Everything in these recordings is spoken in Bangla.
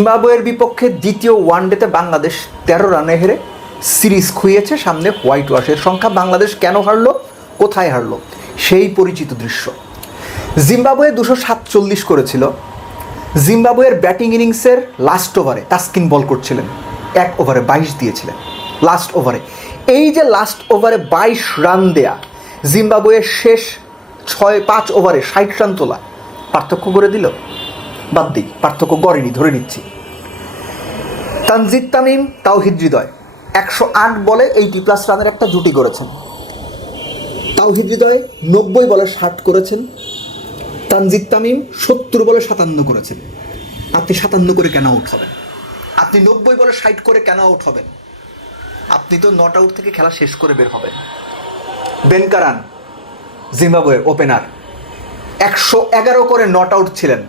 জিম্বাবুয়ের বিপক্ষে দ্বিতীয় ওয়ানডেতে বাংলাদেশ 13 রানে হেরে সিরিজ খুইয়েছে। সামনে হোয়াইট ওয়াশের সংখ্যা। বাংলাদেশ কেন হারলো, কোথায় হারলো, সেই পরিচিত দৃশ্য। জিম্বাবুয়ে 247 করেছিল। জিম্বাবুয়ের ব্যাটিং ইনিংসের লাস্ট ওভারে তাসকিন বল করছিলেন, 1 ওভারে 22 দিয়েছিলেন লাস্ট ওভারে। এই যে লাস্ট ওভারে 22 রান দেয়া, জিম্বাবুয়ের শেষ 5 ওভারে 60 রান তোলা পার্থক্য করে দিল? বাদ দিই, পার্থক্য গড়েনি, ধরে নিচ্ছি। তানজিদ তামিম, তাওহিদ হৃদয় 108 বলে 80+ রানের একটা জুটি করেছেন। তাওহিদ হৃদয় 90 বলে 60 করেছেন। তানজিদ তামিম 70 বলে 57 করেছেন। আপনি 57 করে কেন আউট হবেন? আপনি 90 বলে 60 করে কেন আউট হবেন? আপনি তো নট আউট থেকে খেলা শেষ করে বের হবেন। বেন কারান, জিম্বাবুয়ের ওপেনার, 111 করে নট আউট ছিলেন।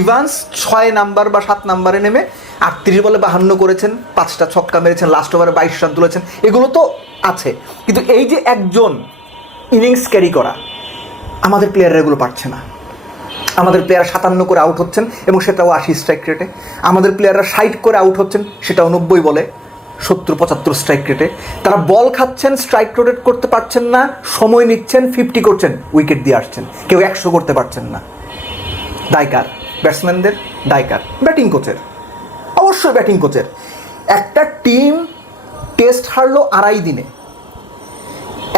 ইভান্স 6 নাম্বার বা 7 নাম্বারে নেমে 38 বলে 52 করেছেন, 5টা ছক্কা মেরেছেন, লাস্ট ওভারে 22 রান তুলেছেন। এগুলো তো আছে, কিন্তু এই যে একজন ইনিংস ক্যারি করা, আমাদের প্লেয়াররা এগুলো পারছে না। আমাদের প্লেয়ার 57 করে আউট হচ্ছেন এবং সেটাও 80 স্ট্রাইক রেটে। আমাদের প্লেয়াররা 60 করে আউট হচ্ছেন, সেটাও 90 বলে 70-75 স্ট্রাইক রেটে। তারা বল খাচ্ছেন, স্ট্রাইক রোটেট করতে পারছেন না, সময় নিচ্ছেন, 50 করছেন, উইকেট দিয়ে আসছেন, কেউ 100 করতে পারছেন না। দায়কার ব্যাটসম্যানদের, দায়কার ব্যাটিং কোচের, অবশ্যই ব্যাটিং কোচের। একটা টিম টেস্ট হারলো 2.5 দিনে,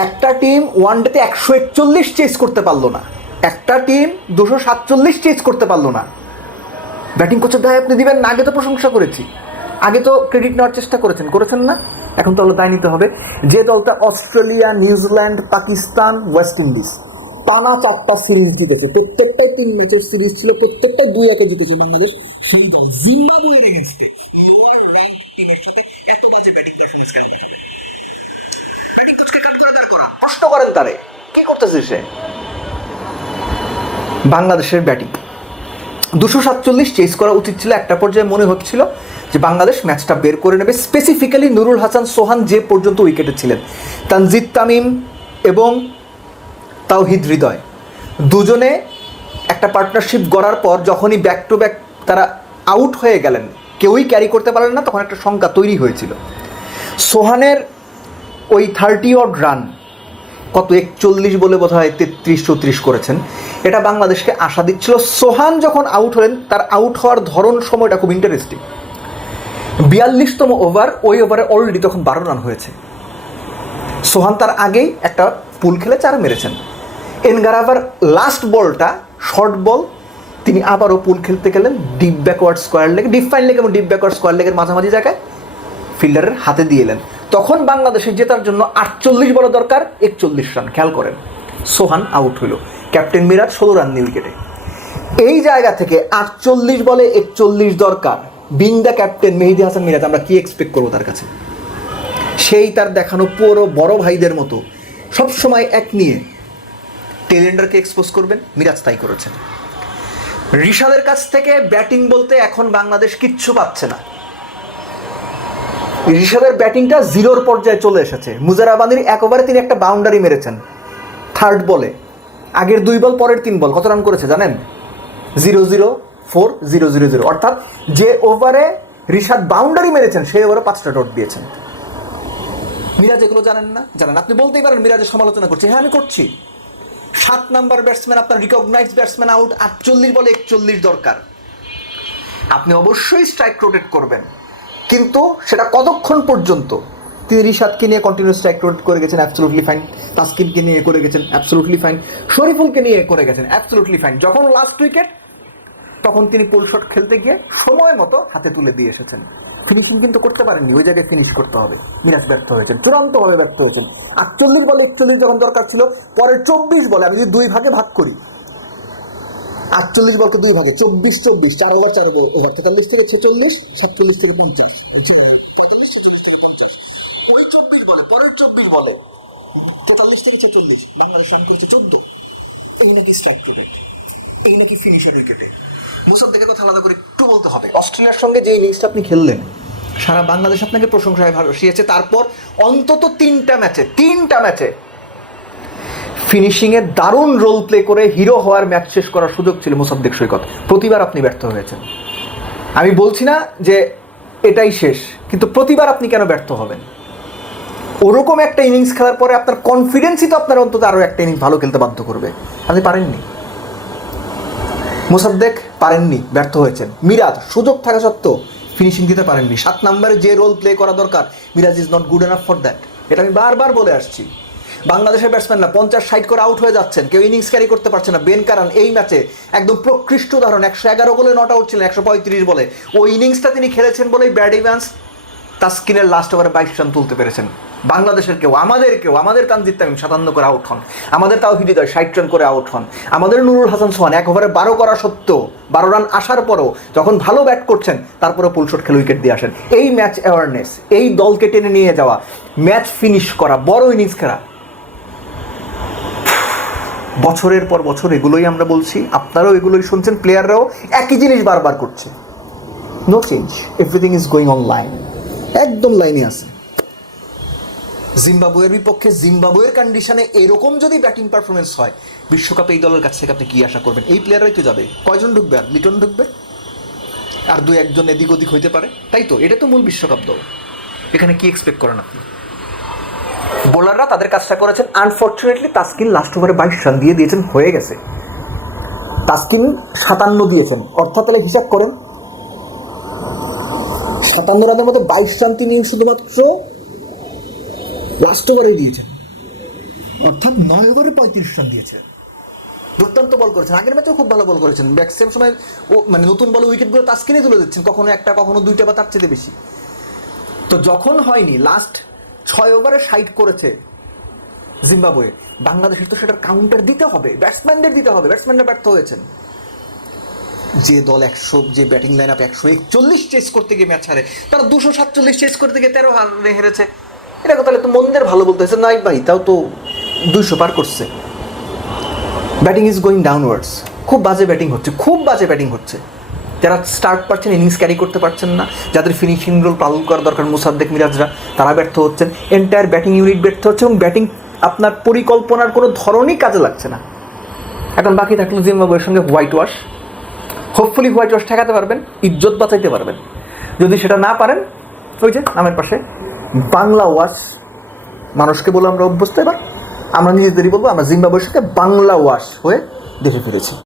একটা টিম ওয়ানডেতে 141 চেস করতে পারলো না, একটা টিম 247 চেস করতে পারলো না। ব্যাটিং কোচের দায় আপনি দিবেন না? আগে তো প্রশংসা করেছি, আগে তো ক্রেডিট নেওয়ার চেষ্টা করেছেন না? এখন তো দায় নিতে হবে। যে দলটা Australia, New Zealand, Pakistan, West Indies টানা 4টা সিরিজ জিতেছে, প্রত্যেকটাই 3 ম্যাচের সিরিজ ছিল, প্রত্যেকটাই 2-1 জিতেছে বাংলাদেশ, সেই দল জিম্বাবুয়ের এগেইনস্টে লোয়ার র্যাঙ্ক টিমের সাথে এত বাজে ব্যাটিং পারফরম্যান্স করে। ব্যাটিং কোচকে কাট করে দাঁড় করা, প্রশ্ন করেন তারে কি করতেছে সে। বাংলাদেশের ব্যাটিং 247 চেস করা উচিত ছিল। একটা পর্যায়ে মনে হচ্ছিল যে বাংলাদেশ ম্যাচটা বের করে নেবে। স্পেসিফিক্যালি নুরুল হাসান সোহান যে পর্যন্ত উইকেটে ছিলেন, তানজিদ তামিম এবং তাওহিদ হৃদয় দুজনে একটা পার্টনারশিপ গড়ার পর যখনই ব্যাক টু ব্যাক তারা আউট হয়ে গেলেন, কেউই ক্যারি করতে পারলেন না, তখন একটা শঙ্কা তৈরি হয়েছিল। সোহানের ওই 30 রান, কত 41 বলে বোধ হয় 33-34 করেছেন, এটা বাংলাদেশকে আশা দিচ্ছিল। সোহান যখন আউট হলেন, তার আউট হওয়ার ধরন, সময়টা খুব ইন্টারেস্টিং। 42তম ওভার, ওই ওভারে অলরেডি তখন 12 রান হয়েছে। সোহান তার আগেই একটা পুল খেলে 4 মেরেছেন। এনগারাভার লাস্ট বলটা শর্ট বল, তিনি আবারও পুল খেলতে গেলেন deep backward square leg, deep fine leg এবং ডিপ ব্যাকওয়ার্ড স্কোয়ার লেগের মাঝামাঝি জায়গায় ফিল্ডারের হাতে দিয়ে এলেন। তখন বাংলাদেশের জেতার জন্য 48 বল দরকার, 41 রান। খেয়াল করেন, সোহান আউট হইল, ক্যাপ্টেন মিরাজ 16 রান নিয়ে উইকেটে। এই জায়গা থেকে 48 বলে 41 দরকার, বিং দ্য ক্যাপ্টেন মেহেদী হাসান মিরাজ, আমরা কি এক্সপেক্ট করবো তার কাছে? সেই তার দেখানো পুরো বড় ভাইদের মতো সবসময় এক নিয়ে টেলেন্ডারকে এক্সপোজ করবেন, মিরাজ তাই করেছেন। রিশাদের কাছ থেকে ব্যাটিং বলতে এখন বাংলাদেশ কিচ্ছু পাচ্ছে না। রিশাদের ব্যাটিংটা জিরোর পর্যায়ে চলে এসেছে। মুজারাবানির 1 ওভারে তিনি একটা বাউন্ডারি মেরেছেন 3rd বলে। আগের 2 বল, পরের 3 বল কত রান করেছে জানেন? 0-0-4, 0-0-0। অর্থাৎ যে ওভারে রিশাদ বাউন্ডারি মেরেছেন সেই ওভারে 5টা ডট দিয়েছেন। মিরাজ এগুলো জানেন না? জানেন। আপনি বলতেই পারেন মিরাজের সমালোচনা করছি, হ্যাঁ আমি করছি। 7 নাম্বার ব্যাটসম্যান, আপনার রিকগনাইজ ব্যাটসম্যান আউট, 48 বলে 41 দরকার। আপনি অবশ্যই স্ট্রাইক রোটেট করবেন, কিন্তু সেটা কতক্ষণ পর্যন্ত? তিনি রিশাদকে নিয়ে কন্টিনিউ স্ট্রাইক রোটেট করে গেছেন, অ্যাবসলিউটলি ফাইন। তাসকিনকে নিয়ে করে গেছেন, অ্যাবসলিউটলি ফাইন। শরীফুলকে নিয়ে করে গেছেন, অ্যাবসলিউটলি ফাইন। যখন লাস্ট উইকেট, তখন তিনি পুল শট খেলতে গিয়ে সময় মতো হাতে তুলে দিয়ে এসেছেন। ফিনিশিং কিন্তু করতে পারেননি, ওই জায়গায় ফিনিশ করতে হবে। মিরাজ ব্যর্থ হয়েছেন, চূড়ান্তভাবে ব্যর্থ হয়েছেন। 48 বলে 41 যখন দরকার ছিল, পরে 24 বলে, আমি যদি 2 ভাগে ভাগ করি, 48 বলকে 2 ভাগে, 24-24, 4 ওভার 4 ওভার, 43 থেকে 46, 47 থেকে 50, 45, 46 থেকে 50। ওই 24 বলে, পরের 24 বলে 43 থেকে 46, বাংলাদেশ রান করেছে 14। এই নাকি স্ট্রাইক রেট, এই নাকি ফিনিশার উইকেটে। মুসাদ্দেকের কথা আলাদা করে একটু বলতে হবে। অস্ট্রেলিয়ার সঙ্গে যে ইনিংসটা আপনি খেললেন, সারা বাংলাদেশ আপনাকে প্রশংসায় ভাসিয়েছে। তারপর অন্তত 3টা ম্যাচে ফিনিশিংয়ে দারুণ রোল প্লে করে হিরো হওয়ার ম্যাচ শেষ করার সুযোগ ছিল মুসাদ্দেক সৈকত। প্রতিবার আপনি ব্যর্থ হয়েছেন। আমি বলছি না যে এটাই শেষ, কিন্তু প্রতিবার আপনি কেন ব্যর্থ হবেন? ওরকম একটা ইনিংস খেলার পরে আপনার কনফিডেন্সই তো আপনার অন্তত আরও একটা ইনিংস ভালো খেলতে বাধ্য করবে। আপনি পারেননি, মোসাদ্দেক পারেননি, ব্যর্থ হয়েছেন। মিরাজ সুযোগ থাকা সত্ত্বেও ফিনিশিং দিতে পারেননি। 7 নম্বরে যে রোল প্লে করা দরকার, Miraz is not good enough for that. এটা আমি বারবার বলে আসছি। বাংলাদেশের ব্যাটসম্যানরা 50-60 করে আউট হয়ে যাচ্ছেন, কেউ ইনিংস ক্যারি করতে পারছে না। বেন কারান এই ম্যাচে একদম প্রকৃষ্ট উদাহরণ, 111 বলে নট আউট ছিলেন, 135 বলে। ওই ইনিংসটা তিনি খেলেছেন বলেই ব্র্যাড ইভান্স তাসকিনের লাস্ট ওভারে 22 রান তুলতে পেরেছেন। বাংলাদেশের আমাদের তানজিদ তামিম 57 করে আউট হন, আমাদের তাও হৃদয় 60 রান করে আউট হন, আমাদের নুরুল হাসান সোহান 1 ওভারে 12 করা সত্ত্বেও 12 রান আসার পরও যখন ভালো ব্যাট করছেন তারপরে পুলশট খেলে উইকেট দিয়ে আসেন। এই ম্যাচ অ্যাওয়ারনেস, এই দলকে টেনে নিয়ে যাওয়া, ম্যাচ ফিনিশ করা, বড় ইনিংস খেলা, বছরের পর বছর এগুলোই আমরা বলছি, আপনারাও এগুলোই শুনছেন, প্লেয়াররাও একই জিনিস বারবার করছে। No change, everything is going on line, একদম লাইনে আছে। জিম্বাবুয়ের বিপক্ষে জিম্বাবুয়ের কন্ডিশনে এরকম যদি ব্যাটিং পারফরমেন্স হয়, বিশ্বকাপে এই দলের কাছ থেকে আপনি কি আশা করবেন? এই প্লেয়াররাই তো যাবে। কয়জন ঢুকবে? আর লিটন ঢুকবে, আর 2-1 এদিক ওদিক হইতে পারে, তাই তো? এটা তো মূল বিশ্বকাপ দল। এখানে কি এক্সপেক্ট করেন আপনি? বোলাররা তাদের কাজটা করেছেন। আনফর্চুনেটলি তাসকিন লাস্ট ওভারে 22 রান দিয়ে দিয়েছেন, হয়ে গেছে। তাসকিন 57 দিয়েছেন, অর্থাৎ তাহলে হিসাব করেন 57 রানের মধ্যে 22 রান তিনি শুধুমাত্র লাস্ট ওভারে দিয়েছেন, অর্থাৎ 9 ওভারে 35 রান দিয়েছেন। দুর্দান্ত বল করেছেন, আগের ম্যাচেও খুব ভালো বল করেছেন। ম্যাক্সিমাম সময় ও মানে নতুন বলে উইকেটগুলো তাসকিনই তুলে দিচ্ছেন, কখনো একটা কখনো 2টা বা তার চেয়ে বেশি। তো যখন হয়নি, লাস্ট 6 ওভারে 60 করেছে জিম্বাবুয়ে, বাংলাদেশের তো সেটার কাউন্টার দিতে হবে, ব্যাটসম্যানদের দিতে হবে। ব্যাটসম্যানরা ব্যর্থ হয়েছেন। যে দল 100, যে ব্যাটিং লাইন আপ 141 চেস করতে গিয়ে ম্যাচ হারে, তারা 247 চেস করতে গিয়ে 13 রানে হেরেছে। এটা তাহলে তো মন্দের ভালো বলতে হয়েছে, নাই ভাই, তাও তো 200 পার করছে। Batting is going downwards. খুব বাজে ব্যাটিং হচ্ছে, খুব বাজে ব্যাটিং হচ্ছে। যারা স্টার্ট পাচ্ছেন, ইনিংস ক্যারি করতে পারছেন না, যাদের ফিনিশিং রোল পালন করা দরকার, মুসাদ্দেক, মিরাজরা, তারা ব্যর্থ হচ্ছেন। এন্টায়ার ব্যাটিং ইউনিট ব্যর্থ হচ্ছে, এবং ব্যাটিং আপনার পরিকল্পনার কোনো ধরনই কাজে লাগছে না। এখন বাকি থাকলো জিম্বাবুয়ের সঙ্গে white wash. Hopefully white wash ঠেকাতে পারবেন, ইজ্জত বাঁচাইতে পারবেন। যদি সেটা না পারেন, ওই যে নামের পাশে বাংলা ওয়াশ, মানুষকে বলে আমরা অভ্যস্ত। এবার আমরা নিজেদেরই বলবো, আমরা জিম্বাবুয়ের সাথে বাংলা ওয়াশ হয়ে দেশে ফিরেছি।